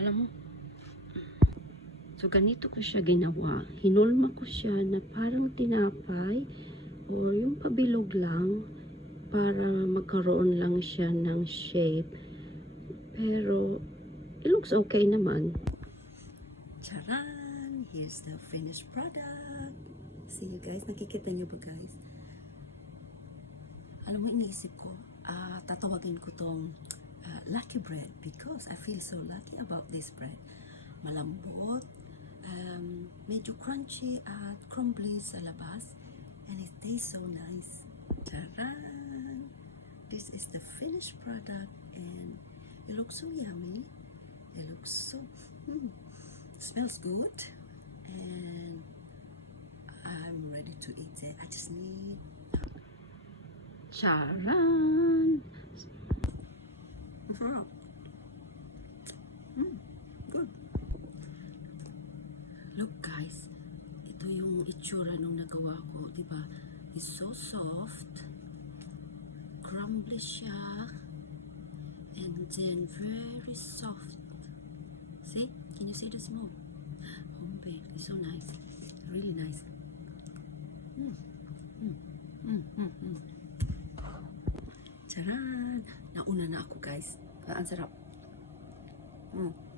Alam mo, so ganito ko siya ginawa. Hinulma ko siya na parang tinapay or yung pabilog lang para magkaroon lang siya ng shape. Pero, it looks okay naman. Charan! Here's the finished product. See you guys. Nakikita niyo ba guys? Alam mo, iniisip ko, ah, tatawagin ko tong ah, lucky bread because I feel so lucky about this bread. Malambot, um, medyo crunchy at crumbly sa labas and it tastes so nice. Taran! This is the finished product and it looks so yummy. It looks so, hmm, smells good and I'm ready to eat it. I just need Charan! Guys, ito yung itsura nung nagawa ko, di ba? It's so soft, crumbly siya, and then very soft. See? Can you see the small? Home. It's so nice. Really nice. Mm. Mm. Mm. Mm. Mm. Nauna na ako, guys. Ah, ang sarap. Mm.